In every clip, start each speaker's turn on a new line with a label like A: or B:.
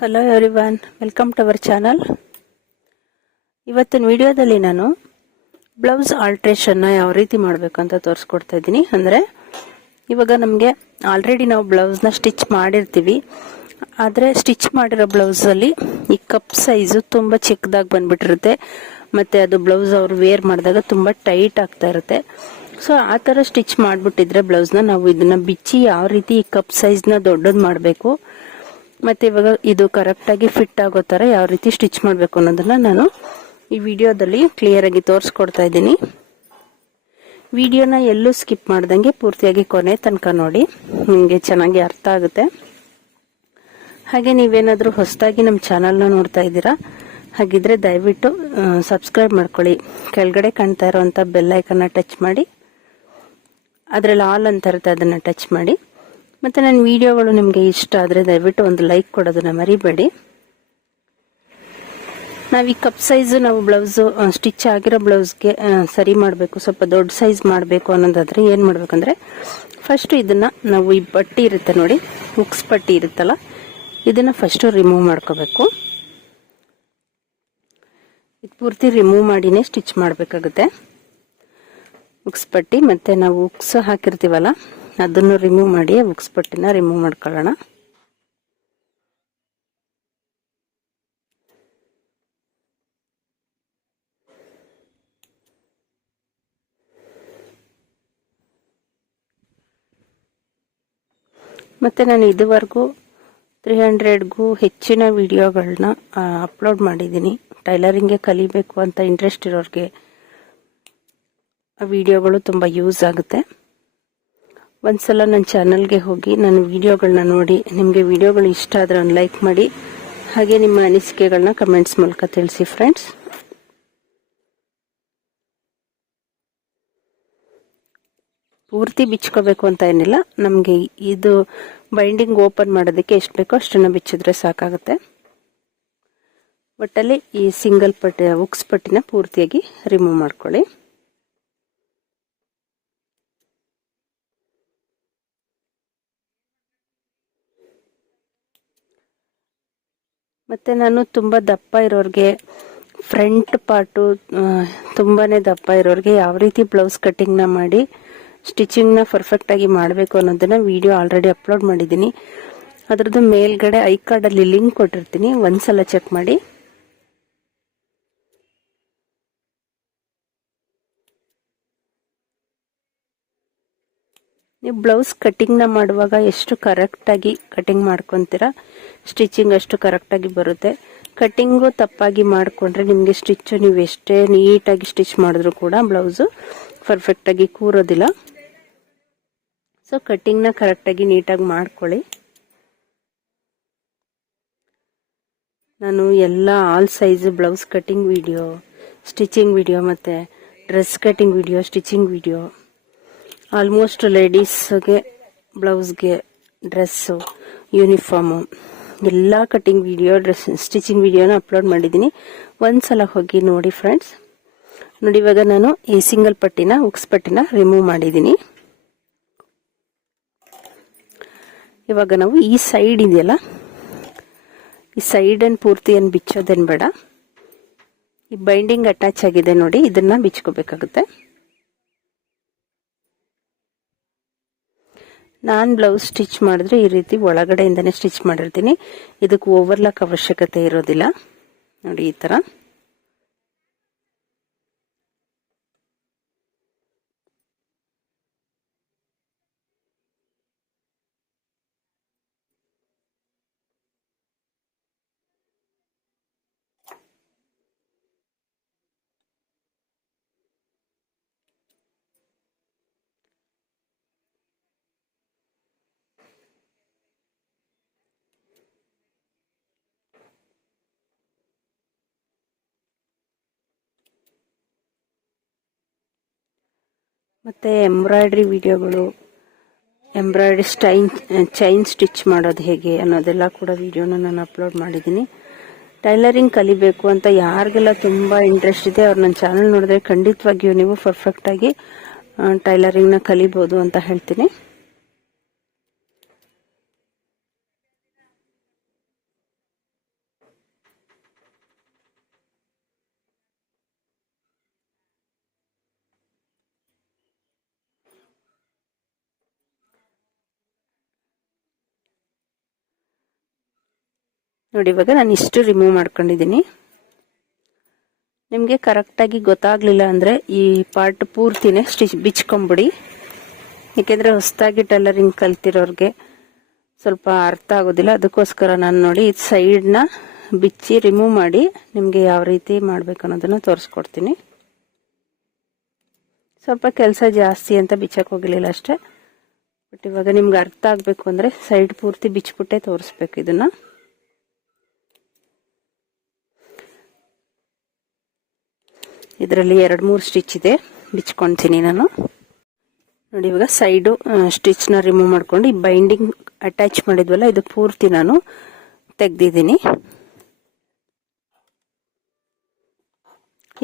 A: Hello everyone welcome to our channel ಇವತ್ತಿನ ವಿಡಿಯೋದಲ್ಲಿ ನಾನು ಬ್ಲೌಸ್ ಆಲ್ಟ್ರೇಷನ್ನ ಯಾವ ರೀತಿ ಮಾಡಬೇಕು ಅಂತ ತೋರಿಸ್ಕೊಡ್ತಾ ಇದ್ದೀನಿ. ಅಂದರೆ ಇವಾಗ ನಮಗೆ ಆಲ್ರೆಡಿ ನಾವು ಬ್ಲೌಸ್ನ ಸ್ಟಿಚ್ ಮಾಡಿರ್ತೀವಿ. ಆದರೆ ಸ್ಟಿಚ್ ಮಾಡಿರೋ ಬ್ಲೌಸಲ್ಲಿ ಈ ಕಪ್ ಸೈಜು ತುಂಬ ಚಿಕ್ಕದಾಗಿ ಬಂದ್ಬಿಟ್ಟಿರುತ್ತೆ. ಮತ್ತು ಅದು ಬ್ಲೌಸ್ ಅವರು ವೇರ್ ಮಾಡಿದಾಗ ತುಂಬ ಟೈಟ್ ಆಗ್ತಾ ಇರುತ್ತೆ. ಸೊ ಆ ಥರ ಸ್ಟಿಚ್ ಮಾಡಿಬಿಟ್ಟಿದ್ರೆ ಬ್ಲೌಸ್ನ ನಾವು ಇದನ್ನು ಬಿಚ್ಚಿ ಯಾವ ರೀತಿ ಈ ಕಪ್ ಸೈಜ್ನ ದೊಡ್ಡದು ಮಾಡಬೇಕು ಮತ್ತೆ ಇವಾಗ ಇದು ಕರೆಕ್ಟಾಗಿ ಫಿಟ್ ಆಗೋ ಥರ ಯಾವ ರೀತಿ ಸ್ಟಿಚ್ ಮಾಡಬೇಕು ಅನ್ನೋದನ್ನ ನಾನು ಈ ವಿಡಿಯೋದಲ್ಲಿ ಕ್ಲಿಯರ್ ಆಗಿ ತೋರಿಸ್ಕೊಡ್ತಾ ಇದ್ದೀನಿ. ವಿಡಿಯೋನ ಎಲ್ಲೂ ಸ್ಕಿಪ್ ಮಾಡ್ದಂಗೆ ಪೂರ್ತಿಯಾಗಿ ಕೊನೆ ತನಕ ನೋಡಿ, ನಿಮಗೆ ಚೆನ್ನಾಗಿ ಅರ್ಥ ಆಗುತ್ತೆ. ಹಾಗೆ ನೀವೇನಾದರೂ ಹೊಸದಾಗಿ ನಮ್ಮ ಚಾನಲ್ನ ನೋಡ್ತಾ ಇದ್ದೀರಾ, ಹಾಗಿದ್ರೆ ದಯವಿಟ್ಟು ಸಬ್ಸ್ಕ್ರೈಬ್ ಮಾಡ್ಕೊಳ್ಳಿ. ಕೆಳಗಡೆ ಕಾಣ್ತಾ ಇರೋವಂಥ ಬೆಲ್ಲೈಕನ್ನ ಟಚ್ ಮಾಡಿ, ಅದರಲ್ಲಿ ಆಲ್ ಅಂತ ಇರುತ್ತೆ ಅದನ್ನು ಟಚ್ ಮಾಡಿ. ಮತ್ತು ನನ್ನ ವಿಡಿಯೋಗಳು ನಿಮಗೆ ಇಷ್ಟ ಆದರೆ ದಯವಿಟ್ಟು ಒಂದು ಲೈಕ್ ಕೊಡೋದನ್ನ ಮರಿಬೇಡಿ. ನಾವು ಈ ಕಪ್ ಸೈಜು ನಾವು ಬ್ಲೌಸು ಸ್ಟಿಚ್ ಆಗಿರೋ ಬ್ಲೌಸ್ಗೆ ಸರಿ ಮಾಡಬೇಕು, ಸ್ವಲ್ಪ ದೊಡ್ಡ ಸೈಜ್ ಮಾಡಬೇಕು ಅನ್ನೋದಾದರೆ ಏನು ಮಾಡಬೇಕಂದ್ರೆ ಫಸ್ಟ್ ಇದನ್ನು ನಾವು ಈ ಪಟ್ಟಿ ಇರುತ್ತೆ ನೋಡಿ ಹುಕ್ಸ್ ಪಟ್ಟಿ ಇರುತ್ತಲ್ಲ, ಇದನ್ನು ಫಸ್ಟು ರಿಮೂವ್ ಮಾಡ್ಕೋಬೇಕು. ಇದು ಪೂರ್ತಿ ರಿಮೂವ್ ಮಾಡಿನೇ ಸ್ಟಿಚ್ ಮಾಡಬೇಕಾಗುತ್ತೆ. ಉಕ್ಸ್ ಪಟ್ಟಿ ಮತ್ತು ನಾವು ಉಕ್ಸ್ ಹಾಕಿರ್ತೀವಲ್ಲ ಅದನ್ನು ರಿಮೂವ್ ಮಾಡಿ ಬುಕ್ಸ್ ಪಟ್ಟಿನ ರಿಮೂವ್ ಮಾಡ್ಕೊಳ್ಳೋಣ. ಮತ್ತು ನಾನು ಇದುವರೆಗೂ ತ್ರೀ ಹಂಡ್ರೆಡ್ಗೂ ಹೆಚ್ಚಿನ ವಿಡಿಯೋಗಳನ್ನ ಅಪ್ಲೋಡ್ ಮಾಡಿದ್ದೀನಿ. ಟೈಲರಿಂಗ್ಗೆ ಕಲಿಬೇಕು ಅಂತ ಇಂಟ್ರೆಸ್ಟ್ ಇರೋರಿಗೆ ಆ ವಿಡಿಯೋಗಳು ತುಂಬ ಯೂಸ್ ಆಗುತ್ತೆ. ಒಂದ್ಸಲ ನನ್ನ ಚಾನಲ್ಗೆ ಹೋಗಿ ನನ್ನ ವಿಡಿಯೋಗಳನ್ನ ನೋಡಿ, ನಿಮಗೆ ವಿಡಿಯೋಗಳು ಇಷ್ಟ ಆದರೆ ಒಂದು ಲೈಕ್ ಮಾಡಿ, ಹಾಗೆ ನಿಮ್ಮ ಅನಿಸಿಕೆಗಳನ್ನ ಕಮೆಂಟ್ಸ್ ಮೂಲಕ ತಿಳಿಸಿ ಫ್ರೆಂಡ್ಸ್ ಪೂರ್ತಿ ಬಿಚ್ಕೋಬೇಕು ಅಂತ ಏನಿಲ್ಲ. ನಮಗೆ ಇದು ಬೈಂಡಿಂಗ್ ಓಪನ್ ಮಾಡೋದಕ್ಕೆ ಎಷ್ಟು ಬೇಕೋ ಅಷ್ಟನ್ನು ಬಿಚ್ಚಿದ್ರೆ ಸಾಕಾಗುತ್ತೆ. ಒಟ್ಟಲ್ಲಿ ಈ ಸಿಂಗಲ್ ಪಟ್ಟಿ ಉಕ್ಸ್ ಪಟ್ಟಿನ ಪೂರ್ತಿಯಾಗಿ ರಿಮೂವ್ ಮಾಡ್ಕೊಳ್ಳಿ. ಮತ್ತು ನಾನು ತುಂಬ ದಪ್ಪ ಇರೋರಿಗೆ ಫ್ರಂಟ್ ಪಾರ್ಟು ತುಂಬಾ ದಪ್ಪ ಇರೋರಿಗೆ ಯಾವ ರೀತಿ ಬ್ಲೌಸ್ ಕಟ್ಟಿಂಗ್ನ ಮಾಡಿ ಸ್ಟಿಚಿಂಗ್ನ ಪರ್ಫೆಕ್ಟಾಗಿ ಮಾಡಬೇಕು ಅನ್ನೋದನ್ನ ವಿಡಿಯೋ ಆಲ್ರೆಡಿ ಅಪ್ಲೋಡ್ ಮಾಡಿದ್ದೀನಿ. ಅದರದ್ದು ಮೇಲ್ಗಡೆ ಐ ಕಾರ್ಡಲ್ಲಿ ಲಿಂಕ್ ಕೊಟ್ಟಿರ್ತೀನಿ. ಒಂದ್ಸಲ ಚೆಕ್ ಮಾಡಿ. ನೀವು ಬ್ಲೌಸ್ ಕಟ್ಟಿಂಗ್ನ ಮಾಡುವಾಗ ಎಷ್ಟು ಕರೆಕ್ಟಾಗಿ ಕಟಿಂಗ್ ಮಾಡ್ಕೊತೀರಾ? ಸ್ಟಿಚಿಂಗ್ ಅಷ್ಟು ಕರೆಕ್ಟಾಗಿ ಬರುತ್ತೆ. ಕಟ್ಟಿಂಗು ತಪ್ಪಾಗಿ ಮಾಡಿಕೊಂಡ್ರೆ ನಿಮಗೆ ಸ್ಟಿಚ್ಚು ನೀವು ಎಷ್ಟೇ ನೀಟಾಗಿ ಸ್ಟಿಚ್ ಮಾಡಿದ್ರು ಕೂಡ ಬ್ಲೌಸು ಪರ್ಫೆಕ್ಟಾಗಿ ಕೂರೋದಿಲ್ಲ. ಸೊ ಕಟ್ಟಿಂಗ್ನ ಕರೆಕ್ಟಾಗಿ ನೀಟಾಗಿ ಮಾಡ್ಕೊಳ್ಳಿ. ನಾನು ಎಲ್ಲ all size blouse cutting video, stitching video ಮತ್ತು dress cutting video, stitching video almost ಲೇಡೀಸ್ಗೆ ಬ್ಲೌಸ್ಗೆ ಡ್ರೆಸ್ಸು ಯೂನಿಫಾರ್ಮು ಎಲ್ಲ ಕಟ್ಟಿಂಗ್ ವಿಡಿಯೋ ಡ್ರೆಸ್ ಸ್ಟಿಚಿಂಗ್ ವಿಡಿಯೋನ ಅಪ್ಲೋಡ್ ಮಾಡಿದ್ದೀನಿ. ಒಂದ್ಸಲ ಹೋಗಿ ನೋಡಿ ಫ್ರೆಂಡ್ಸ್ ನೋಡಿ, ಇವಾಗ ನಾನು ಈ ಸಿಂಗಲ್ ಪಟ್ಟಿನ, ಉಕ್ಸ್ ಪಟ್ಟಿನ ರಿಮೂವ್ ಮಾಡಿದ್ದೀನಿ. ಇವಾಗ ನಾವು ಈ ಸೈಡ್ ಇದೆಯಲ್ಲ, ಈ ಸೈಡನ್ನು ಏನು ಬಿಚ್ಚೋದೇನು ಬೇಡ. ಈ ಬೈಂಡಿಂಗ್ ಅಟ್ಯಾಚ್ ಆಗಿದೆ ನೋಡಿ, ಇದನ್ನು ಬಿಚ್ಕೋಬೇಕಾಗುತ್ತೆ. ನಾನು ಬ್ಲೌಸ್ ಸ್ಟಿಚ್ ಮಾಡಿದ್ರೆ ಈ ರೀತಿ ಒಳಗಡೆಯಿಂದನೇ ಸ್ಟಿಚ್ ಮಾಡಿರ್ತೀನಿ. ಇದಕ್ಕೆ ಓವರ್ಲಾಕ್ ಅವಶ್ಯಕತೆ ಇರೋದಿಲ್ಲ. ನೋಡಿ ಈ ಥರ ಮತ್ತು ಎಂಬ್ರಾಯ್ಡ್ರಿ ವಿಡಿಯೋಗಳು, ಎಂಬ್ರಾಯ್ಡ್ರಿ ಸ್ಟೈನ್ ಚೈನ್ ಸ್ಟಿಚ್ ಮಾಡೋದು ಹೇಗೆ ಅನ್ನೋದೆಲ್ಲ ಕೂಡ ವೀಡಿಯೋನ ನಾನು ಅಪ್ಲೋಡ್ ಮಾಡಿದ್ದೀನಿ. ಟೈಲರಿಂಗ್ ಕಲಿಬೇಕು ಅಂತ ಯಾರಿಗೆಲ್ಲ ತುಂಬ ಇಂಟ್ರೆಸ್ಟ್ ಇದೆ, ಅವ್ರು ನನ್ನ ಚಾನಲ್ ನೋಡಿದ್ರೆ ಖಂಡಿತವಾಗಿಯೂ ನೀವು ಪರ್ಫೆಕ್ಟಾಗಿ ಟೈಲರಿಂಗ್ನ ಕಲಿಬೋದು ಅಂತ ಹೇಳ್ತೀನಿ. ನೋಡಿ, ಇವಾಗ ನಾನು ಇಷ್ಟು ರಿಮೂವ್ ಮಾಡ್ಕೊಂಡಿದ್ದೀನಿ. ನಿಮಗೆ ಕರೆಕ್ಟಾಗಿ ಗೊತ್ತಾಗಲಿಲ್ಲ ಅಂದರೆ ಈ ಪಾರ್ಟ್ ಪೂರ್ತಿನೇ ಸ್ಟಿಚ್ ಬಿಚ್ಕೊಂಬಿಡಿ. ಏಕೆಂದರೆ ಹೊಸದಾಗಿ ಟೈಲರಿಂಗ್ ಕಲ್ತಿರೋರಿಗೆ ಸ್ವಲ್ಪ ಅರ್ಥ ಆಗೋದಿಲ್ಲ. ಅದಕ್ಕೋಸ್ಕರ ನಾನು ನೋಡಿ ಇದು ಸೈಡ್ನ ಬಿಚ್ಚಿ ರಿಮೂವ್ ಮಾಡಿ ನಿಮಗೆ ಯಾವ ರೀತಿ ಮಾಡಬೇಕು ಅನ್ನೋದನ್ನು ತೋರಿಸ್ಕೊಡ್ತೀನಿ. ಸ್ವಲ್ಪ ಕೆಲಸ ಜಾಸ್ತಿ ಅಂತ ಬಿಚ್ಚಕ್ಕೆ ಹೋಗಲಿಲ್ಲ ಅಷ್ಟೇ. ಬಟ್ ಇವಾಗ ನಿಮ್ಗೆ ಅರ್ಥ ಆಗಬೇಕು ಅಂದರೆ ಸೈಡ್ ಪೂರ್ತಿ ಬಿಚ್ಚಿಬಿಟ್ಟೆ ತೋರಿಸ್ಬೇಕು ಇದನ್ನು. ಇದರಲ್ಲಿ ಎರಡು ಮೂರು ಸ್ಟಿಚ್ ಇದೆ. ಬಿಚ್ಕೊಳ್ತೀನಿ ನಾನು. ನೋಡಿ, ಇವಾಗ ಸೈಡು ಸ್ಟಿಚ್ನ ರಿಮೂವ್ ಮಾಡ್ಕೊಂಡು ಈ ಬೈಂಡಿಂಗ್ ಅಟ್ಯಾಚ್ ಮಾಡಿದ್ವಲ್ಲ, ಇದು ಪೂರ್ತಿ ನಾನು ತೆಗ್ದಿದ್ದೀನಿ.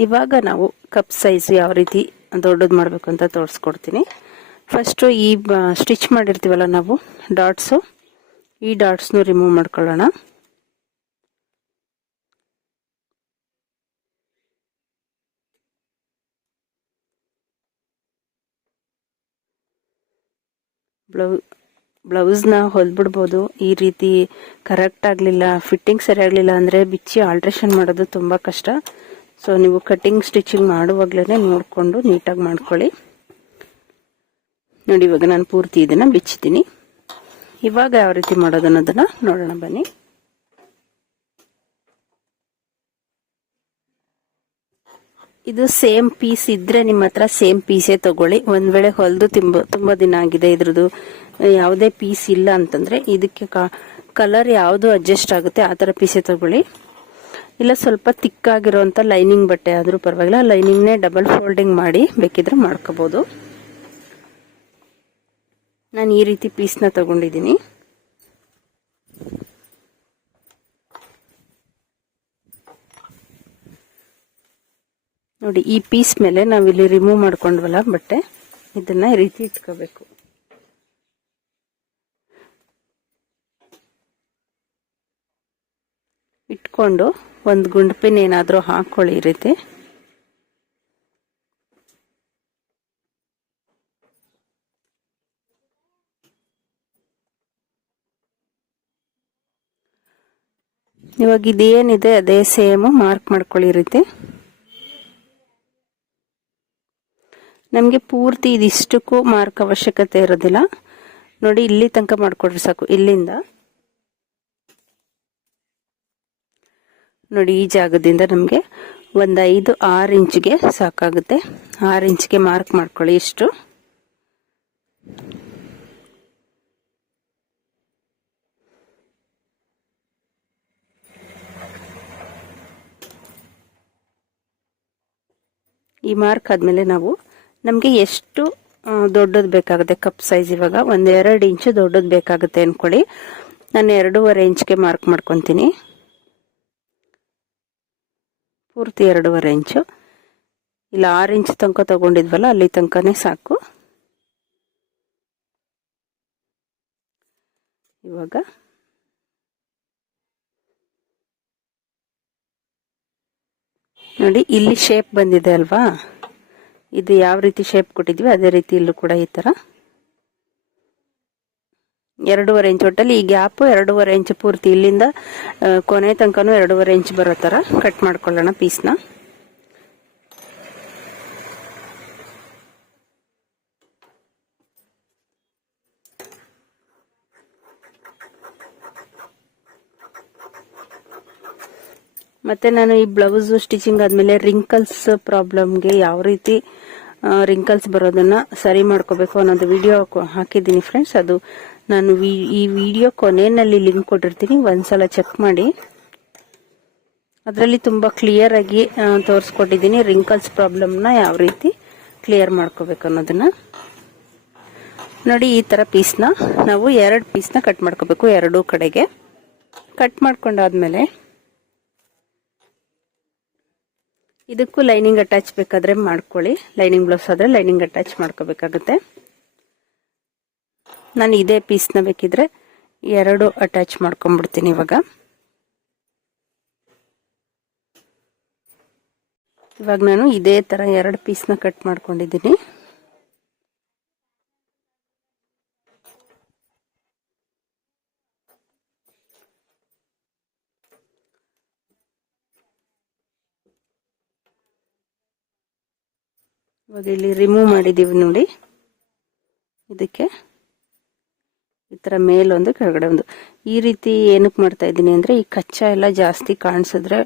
A: ಇವಾಗ ನಾವು ಕಪ್ ಸೈಜ್ ಯಾವ ರೀತಿ ದೊಡ್ಡದು ಮಾಡಬೇಕು ಅಂತ ತೋರಿಸ್ಕೊಡ್ತೀನಿ. ಫಸ್ಟು ಈ ಸ್ಟಿಚ್ ಮಾಡಿರ್ತೀವಲ್ಲ ನಾವು ಡಾಟ್ಸು ಈ ಡಾಟ್ಸ್ನು ರಿಮೂವ್ ಮಾಡ್ಕೊಳ್ಳೋಣ. ಬ್ಲೌ, ಬ್ಲೌಸ್ನ ಹೊಲ್ದ್ಬಿಡ್ಬೋದು. ಈ ರೀತಿ ಕರೆಕ್ಟ್ ಆಗಲಿಲ್ಲ ಫಿಟ್ಟಿಂಗ್ ಸರಿ ಆಗಲಿಲ್ಲ ಅಂದರೆ ಬಿಚ್ಚಿ ಆಲ್ಟ್ರೇಷನ್ ಮಾಡೋದು ತುಂಬ ಕಷ್ಟ. ಸೊ ನೀವು ಕಟ್ಟಿಂಗ್ ಸ್ಟಿಚಿಂಗ್ ಮಾಡುವಾಗಲೇ ನೋಡಿಕೊಂಡು ನೀಟಾಗಿ ಮಾಡ್ಕೊಳ್ಳಿ. ನೋಡಿ, ಇವಾಗ ನಾನು ಪೂರ್ತಿ ಇದನ್ನು ಬಿಚ್ಚಿದ್ದೀನಿ. ಇವಾಗ ಯಾವ ರೀತಿ ಮಾಡೋದು ಅನ್ನೋದನ್ನು ನೋಡೋಣ ಬನ್ನಿ. ಇದು ಸೇಮ್ ಪೀಸ್ ಇದ್ರೆ ನಿಮ್ಮ ಹತ್ರ ಸೇಮ್ ಪೀಸೇ ತಗೊಳ್ಳಿ. ಒಂದ್ ವೇಳೆ ಹೊಲ್ದು ತುಂಬ, ತುಂಬಾ ದಿನ ಆಗಿದೆ ಇದ್ರದ್ದು, ಯಾವುದೇ ಪೀಸ್ ಇಲ್ಲ ಅಂತಂದ್ರೆ ಇದಕ್ಕೆ ಕಲರ್ ಯಾವುದು ಅಡ್ಜಸ್ಟ್ ಆಗುತ್ತೆ ಆ ಥರ ಪೀಸೇ ತಗೊಳ್ಳಿ. ಇಲ್ಲ ಸ್ವಲ್ಪ ತಿಕ್ಕಾಗಿರುವಂತ ಲೈನಿಂಗ್ ಬಟ್ಟೆ ಆದ್ರೂ ಪರವಾಗಿಲ್ಲ. ಲೈನಿಂಗ್ನೇ ಡಬಲ್ ಫೋಲ್ಡಿಂಗ್ ಮಾಡಿ ಬೇಕಿದ್ರೆ ಮಾಡ್ಕೋಬಹುದು ನಾನು ಈ ರೀತಿ ಪೀಸ್ನ ತಗೊಂಡಿದ್ದೀನಿ. ನೋಡಿ, ಈ ಪೀಸ್ ಮೇಲೆ ನಾವಿಲ್ಲಿ ರಿಮೂವ್ ಮಾಡ್ಕೊಂಡ್ವಲ್ಲ ಬಟ್ಟೆ, ಇದನ್ನ ಈ ರೀತಿ ಇಟ್ಕೋಬೇಕು. ಇಟ್ಕೊಂಡು ಒಂದು ಗುಂಡ್ಪಿನ್ ಏನಾದರೂ ಹಾಕೊಳ್ಳಿ ಈ ರೀತಿ. ಇವಾಗ ಇದೇನಿದೆ, ಅದೇ ಸೇಮ್ ಮಾರ್ಕ್ ಮಾಡ್ಕೊಳ್ಳಿ ರೀತಿ. ನಮಗೆ ಪೂರ್ತಿ ಇದಿಷ್ಟಕ್ಕೂ ಮಾರ್ಕ್ ಅವಶ್ಯಕತೆ ಇರೋದಿಲ್ಲ. ನೋಡಿ, ಇಲ್ಲಿ ತನಕ ಮಾಡಿಕೊಡ್ರಿ ಸಾಕು. ಇಲ್ಲಿಂದ. ನೋಡಿ, ಈ ಜಾಗದಿಂದ ನಮಗೆ ಒಂದು ಐದು ಆರು ಇಂಚ್ಗೆ ಸಾಕಾಗುತ್ತೆ. ಆರು ಇಂಚ್ಗೆ ಮಾರ್ಕ್ ಮಾಡ್ಕೊಳ್ಳಿ ಇಷ್ಟು. ಈ ಮಾರ್ಕ್ ಆದಮೇಲೆ ನಾವು ನಮಗೆ ಎಷ್ಟು ದೊಡ್ಡದು ಬೇಕಾಗುತ್ತೆ, ಕಪ್ ಸೈಜ್ ಇವಾಗ ಒಂದು ಎರಡು ಇಂಚು ದೊಡ್ಡದು ಬೇಕಾಗುತ್ತೆ ಅಂದ್ಕೊಳ್ಳಿ ನಾನು ಎರಡೂವರೆ ಇಂಚ್ಗೆ ಮಾರ್ಕ್ ಮಾಡ್ಕೊತೀನಿ. ಪೂರ್ತಿ ಎರಡೂವರೆ ಇಂಚು. ಇಲ್ಲ, ಆರು ಇಂಚ್ ತನಕ ತಗೊಂಡಿದ್ವಲ್ಲ, ಅಲ್ಲಿ ತನಕನೇ ಸಾಕು. ಇವಾಗ. ನೋಡಿ, ಇಲ್ಲಿ ಶೇಪ್ ಬಂದಿದೆ ಅಲ್ವಾ? ಇದು ಯಾವ ರೀತಿ ಶೇಪ್ ಕೊಟ್ಟಿದ್ವಿ, ಅದೇ ರೀತಿ ಇಲ್ಲೂ ಕೂಡ ಈ ತರ. ಎರಡೂವರೆ ಇಂಚ್ ಒಟ್ಟಲ್ಲಿ ಈ ಗ್ಯಾಪ್ ಎರಡೂವರೆ ಇಂಚ್ ಪೂರ್ತಿ ಇಲ್ಲಿಂದ ಕೊನೆ ತನಕನೂ ಎರಡೂವರೆ ಇಂಚ್ ಬರೋ ಥರ ಕಟ್ ಮಾಡ್ಕೊಳ್ಳೋಣ ಪೀಸ್ನ ಮತ್ತೆ ನಾನು ಈ ಬ್ಲೌಸ್ ಸ್ಟಿಚಿಂಗ್ ಆದ್ಮೇಲೆ ರಿಂಕಲ್ಸ್ ಪ್ರಾಬ್ಲಮ್ಗೆ ಯಾವ ರೀತಿ ರಿಂಕಲ್ಸ್ ಬರೋದನ್ನ ಸರಿ ಮಾಡ್ಕೋಬೇಕು ಅನ್ನೋದು ವಿಡಿಯೋ ಹಾಕಿದ್ದೀನಿ ಫ್ರೆಂಡ್ಸ್ ಅದು ನಾನು ಈ ವಿಡಿಯೋ ಕೊನೆಯಲ್ಲಿ ಲಿಂಕ್ ಕೊಟ್ಟಿರ್ತೀನಿ. ಒಂದ್ಸಲ ಚೆಕ್ ಮಾಡಿ. ಅದರಲ್ಲಿ ತುಂಬಾ ಕ್ಲಿಯರ್ ಆಗಿ ತೋರಿಸ್ಕೊಟ್ಟಿದ್ದೀನಿ ರಿಂಕಲ್ಸ್ ಪ್ರಾಬ್ಲಮ್ನ ಯಾವ ರೀತಿ ಕ್ಲಿಯರ್ ಮಾಡ್ಕೋಬೇಕು ಅನ್ನೋದನ್ನ. ನೋಡಿ, ಈ ತರ ಪೀಸ್ನ ನಾವು ಎರಡು ಪೀಸ್ನ ಕಟ್ ಮಾಡ್ಕೋಬೇಕು, ಎರಡೂ ಕಡೆಗೆ. ಕಟ್ ಮಾಡ್ಕೊಂಡಾದ್ಮೇಲೆ ಇದಕ್ಕೂ ಲೈನಿಂಗ್ ಅಟ್ಯಾಚ್ ಬೇಕಾದ್ರೆ ಮಾಡ್ಕೊಳ್ಳಿ. ಲೈನಿಂಗ್ ಬ್ಲೌಸ್ ಆದ್ರೆ ಲೈನಿಂಗ್ ಅಟ್ಯಾಚ್ ಮಾಡ್ಕೋಬೇಕಾಗುತ್ತೆ. ನಾನು ಇದೇ ಪೀಸ್ನ ಬೇಕಿದ್ರೆ ಎರಡು ಅಟ್ಯಾಚ್ ಮಾಡ್ಕೊಂಡ್ಬಿಡ್ತೀನಿ ಇವಾಗ. ಇವಾಗ ನಾನು ಇದೇ ತರ ಎರಡು ಪೀಸ್ನ ಕಟ್ ಮಾಡ್ಕೊಂಡಿದ್ದೀನಿ. ಇವಾಗ ಇಲ್ಲಿ ರಿಮೂವ್ ಮಾಡಿದ್ದೀವಿ ನೋಡಿ. ಇದಕ್ಕೆ ಈ ಥರ ಮೇಲೊಂದು, ಕೆಳಗಡೆ ಒಂದು. ಈ ರೀತಿ ಏನಕ್ಕೆ ಮಾಡ್ತಾ ಇದ್ದೀನಿ ಅಂದರೆ ಈ ಕಚ್ಚಾ ಎಲ್ಲ ಜಾಸ್ತಿ ಕಾಣಿಸಿದ್ರೆ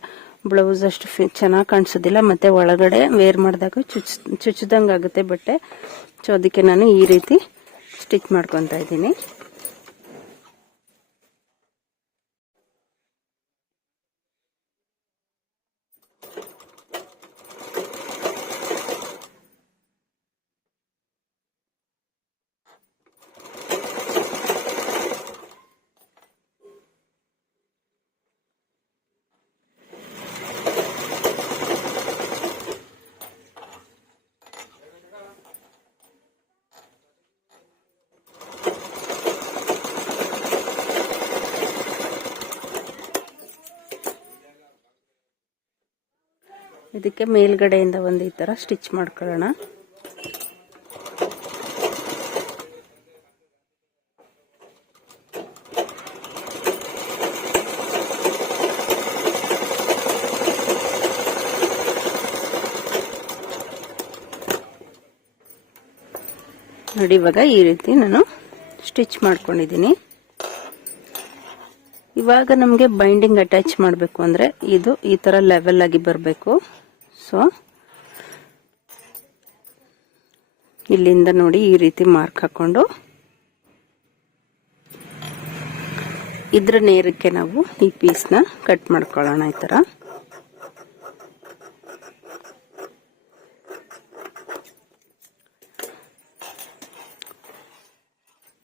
A: ಬ್ಲೌಸ್ ಅಷ್ಟು ಚೆನ್ನಾಗಿ ಕಾಣಿಸೋದಿಲ್ಲ, ಮತ್ತು ಒಳಗಡೆ ವೇರ್ ಮಾಡಿದಾಗ ಚುಚ್ ಚುಚ್ಚಿದಂಗೆ ಆಗುತ್ತೆ ಬಟ್ಟೆ. ಸೊ ಅದಕ್ಕೆ ನಾನು ಈ ರೀತಿ ಸ್ಟಿಚ್ ಮಾಡ್ಕೊತಾ ಇದ್ದೀನಿ. ಇದಕ್ಕೆ ಮೇಲ್ಗಡೆಯಿಂದ ಒಂದು ಈ ಥರ ಸ್ಟಿಚ್ ಮಾಡ್ಕೊಳ್ಳೋಣ. ನೋಡಿ, ಇವಾಗ ಈ ರೀತಿ ನಾನು ಸ್ಟಿಚ್ ಮಾಡ್ಕೊಂಡಿದ್ದೀನಿ. ಇವಾಗ ನಮಗೆ ಬೈಂಡಿಂಗ್ ಅಟ್ಯಾಚ್ ಮಾಡಬೇಕು ಅಂದರೆ ಇದು ಈ ಥರ ಲೆವೆಲ್ ಆಗಿ ಬರಬೇಕು. ಸೊ, ಇಲ್ಲಿಂದ ನೋಡಿ ಈ ರೀತಿ ಮಾರ್ಕ್ ಹಾಕೊಂಡು. ಇದ್ರ ನೇರಕ್ಕೆ ನಾವು ಈ ಪೀಸ್ನ ಕಟ್ ಮಾಡ್ಕೊಳ್ಳೋಣ ಈ ಥರ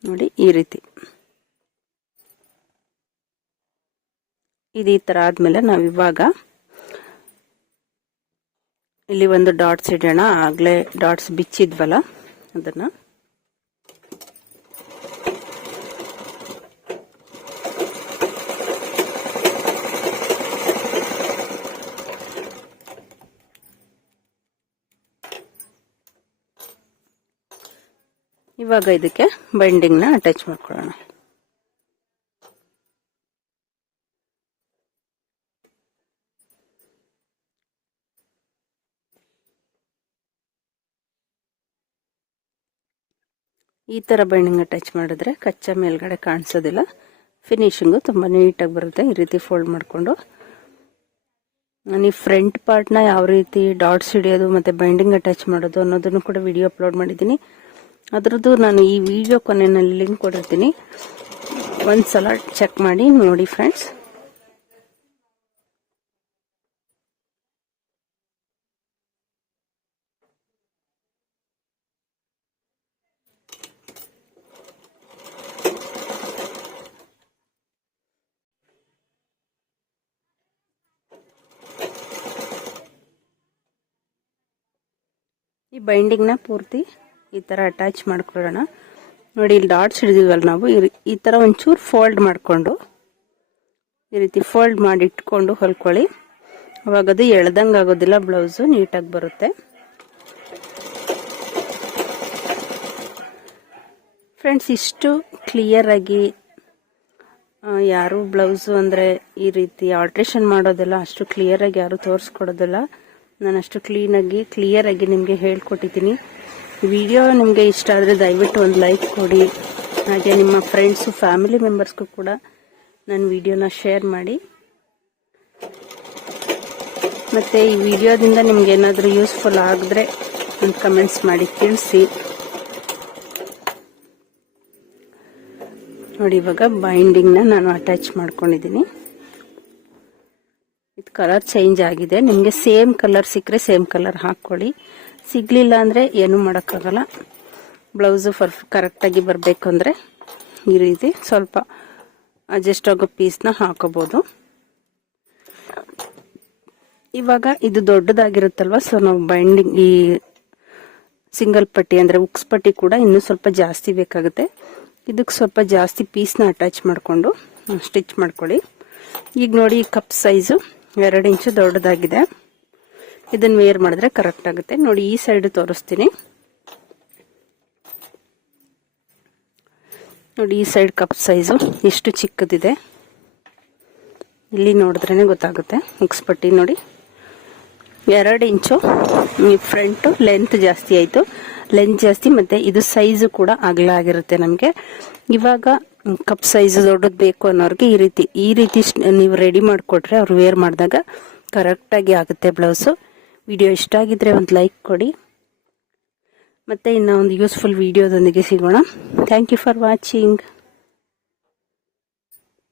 A: ನೋಡಿ ಈ ರೀತಿ. ಇದು ಈ ಥರ ಆದಮೇಲೆ ನಾವು ಇವಾಗ ಇಲ್ಲಿ ಒಂದು ಡಾಟ್ಸ್ ಇಡೋಣ. ಆಗಲೇ ಡಾಟ್ಸ್ ಬಿಚ್ಚಿದ್ವಲ್ಲ ಅದನ್ನು. ಇವಾಗ ಇದಕ್ಕೆ ಬೈಂಡಿಂಗ್ನ ಅಟ್ಯಾಚ್ ಮಾಡ್ಕೊಳ್ಳೋಣ. ಈ ಥರ ಬೈಂಡಿಂಗ್ ಅಟ್ಯಾಚ್ ಮಾಡಿದ್ರೆ ಕಚ್ಚಾ ಮೇಲ್ಗಡೆ ಕಾಣಿಸೋದಿಲ್ಲ. ಫಿನಿಶಿಂಗು ತುಂಬ ನೀಟಾಗಿ ಬರುತ್ತೆ, ಈ ರೀತಿ ಫೋಲ್ಡ್ ಮಾಡಿಕೊಂಡು. ನಾನು ಈ ಫ್ರಂಟ್ ಪಾರ್ಟ್ನ ಯಾವ ರೀತಿ ಡಾಟ್ಸ್ ಹಿಡಿಯೋದು ಮತ್ತು ಬೈಂಡಿಂಗ್ ಅಟ್ಯಾಚ್ ಮಾಡೋದು ಅನ್ನೋದನ್ನು ಕೂಡ ವಿಡಿಯೋ ಅಪ್ಲೋಡ್ ಮಾಡಿದ್ದೀನಿ. ಅದರದ್ದು ನಾನು ಈ ವಿಡಿಯೋ ಕೊನೆಯಲ್ಲಿ ಲಿಂಕ್ ಕೊಡಿರ್ತೀನಿ ಒಂದು ಸಲ ಚೆಕ್ ಮಾಡಿ ನೋಡಿ ಫ್ರೆಂಡ್ಸ್ ಈ ಬೈಂಡಿಂಗ್ನ ಪೂರ್ತಿ ಈ ಥರ ಅಟ್ಯಾಚ್ ಮಾಡ್ಕೊಳ್ಳೋಣ. ನೋಡಿ, ಇಲ್ಲಿ ಡಾಟ್ಸ್ ಹಿಡಿದಿವಲ್ಲ ನಾವು, ಈ ಥರ ಒಂಚೂರು ಫೋಲ್ಡ್ ಮಾಡಿಕೊಂಡು, ಈ ರೀತಿ ಫೋಲ್ಡ್ ಮಾಡಿ ಇಟ್ಕೊಂಡು ಹೊಲ್ಕೊಳ್ಳಿ. ಅವಾಗ ಅದು ಎಳ್ದಂಗೆ ಆಗೋದಿಲ್ಲ ಬ್ಲೌಸು ನೀಟಾಗಿ ಬರುತ್ತೆ. ಫ್ರೆಂಡ್ಸ್ ಇಷ್ಟು ಕ್ಲಿಯರಾಗಿ ಯಾರು ಬ್ಲೌಸು ಅಂದರೆ ಈ ರೀತಿ ಆಲ್ಟ್ರೇಷನ್ ಮಾಡೋದಿಲ್ಲ, ಅಷ್ಟು ಕ್ಲಿಯರಾಗಿ ಯಾರು ತೋರಿಸ್ಕೊಡೋದಿಲ್ಲ. ನಾನು ಅಷ್ಟು ಕ್ಲೀನಾಗಿ ಕ್ಲಿಯರಾಗಿ ನಿಮಗೆ ಹೇಳ್ಕೊಟ್ಟಿದ್ದೀನಿ. ವಿಡಿಯೋ ನಿಮಗೆ ಇಷ್ಟ ಆದರೆ ದಯವಿಟ್ಟು ಒಂದು ಲೈಕ್ ಕೊಡಿ. ಹಾಗೆ ನಿಮ್ಮ ಫ್ರೆಂಡ್ಸು ಫ್ಯಾಮಿಲಿ ಮೆಂಬರ್ಸ್ಗೂ ಕೂಡ ನನ್ನ ವಿಡಿಯೋನ ಶೇರ್ ಮಾಡಿ. ಮತ್ತು ಈ ವಿಡಿಯೋದಿಂದ ನಿಮ್ಗೆ ಏನಾದರೂ ಯೂಸ್ಫುಲ್ ಆಗಿದ್ರೆ ಒಂದು ಕಮೆಂಟ್ಸ್ ಮಾಡಿ ತಿಳಿಸಿ. ನೋಡಿ ಇವಾಗ ಬೈಂಡಿಂಗ್ನ ನಾನು ಅಟ್ಯಾಚ್ ಮಾಡ್ಕೊಂಡಿದ್ದೀನಿ. ಇದು ಕಲರ್ ಚೇಂಜ್ ಆಗಿದೆ. ನಿಮಗೆ ಸೇಮ್ ಕಲರ್ ಸಿಕ್ಕರೆ ಸೇಮ್ ಕಲರ್ ಹಾಕ್ಕೊಳ್ಳಿ. ಸಿಗಲಿಲ್ಲ ಅಂದರೆ ಏನೂ ಮಾಡೋಕ್ಕಾಗಲ್ಲ. ಬ್ಲೌಸು ಫರ್, ಕರೆಕ್ಟಾಗಿ ಬರಬೇಕು ಅಂದರೆ ಈ ರೀತಿ ಸ್ವಲ್ಪ ಅಡ್ಜಸ್ಟ್ ಆಗೋ ಪೀಸ್ನ ಹಾಕೋಬೋದು. ಇವಾಗ ಇದು ದೊಡ್ಡದಾಗಿರುತ್ತಲ್ವ, ಸೊ ನಾವು ಬೈಂಡಿಂಗ್ ಈ ಸಿಂಗಲ್ ಪಟ್ಟಿ ಅಂದರೆ ಉಕ್ಸ್ ಪಟ್ಟಿ ಕೂಡ ಇನ್ನೂ ಸ್ವಲ್ಪ ಜಾಸ್ತಿ ಬೇಕಾಗುತ್ತೆ. ಇದಕ್ಕೆ ಸ್ವಲ್ಪ ಜಾಸ್ತಿ ಪೀಸ್ನ ಅಟ್ಯಾಚ್ ಮಾಡಿಕೊಂಡು ಸ್ಟಿಚ್ ಮಾಡ್ಕೊಳ್ಳಿ. ಈಗ ನೋಡಿ ಕಪ್ ಸೈಜು. ಎರಡು ಇಂಚು ದೊಡ್ಡದಾಗಿದೆ. ಇದನ್ನು ವೇರ್ ಮಾಡಿದ್ರೆ ಕರೆಕ್ಟ್ ಆಗುತ್ತೆ. ನೋಡಿ, ಈ ಸೈಡ್ ತೋರಿಸ್ತೀನಿ. ನೋಡಿ, ಈ ಸೈಡ್ ಕಪ್ ಸೈಜು ಎಷ್ಟು ಚಿಕ್ಕದಿದೆ. ಇಲ್ಲಿ ನೋಡಿದ್ರೇ ಗೊತ್ತಾಗುತ್ತೆ. ಮುಕ್ಸ್ ಪಟ್ಟಿ ನೋಡಿ. ಎರಡು ಇಂಚು ಫ್ರಂಟು ಲೆಂತ್ ಜಾಸ್ತಿ ಆಯಿತು. ಲೆಂತ್ ಜಾಸ್ತಿ, ಮತ್ತು ಇದು ಸೈಜು ಕೂಡ ಅಗಲ ಆಗಿರುತ್ತೆ ನಮಗೆ. ಇವಾಗ ಕಪ್ ಸೈಜ್ ದೊಡ್ಡದು ಬೇಕು ಅನ್ನೋರಿಗೆ ಈ ರೀತಿ ಈ ರೀತಿ ನೀವು ರೆಡಿ ಮಾಡಿಕೊಟ್ರೆ ಅವ್ರು ವೇರ್ ಮಾಡಿದಾಗ ಕರೆಕ್ಟಾಗಿ ಆಗುತ್ತೆ ಬ್ಲೌಸು ವಿಡಿಯೋ ಇಷ್ಟ ಆಗಿದ್ರೆ ಒಂದು ಲೈಕ್ ಕೊಡಿ. ಮತ್ತು ಇನ್ನು ಒಂದು ಯೂಸ್ಫುಲ್ ವಿಡಿಯೋದೊಂದಿಗೆ ಸಿಗೋಣ. Thank you for watching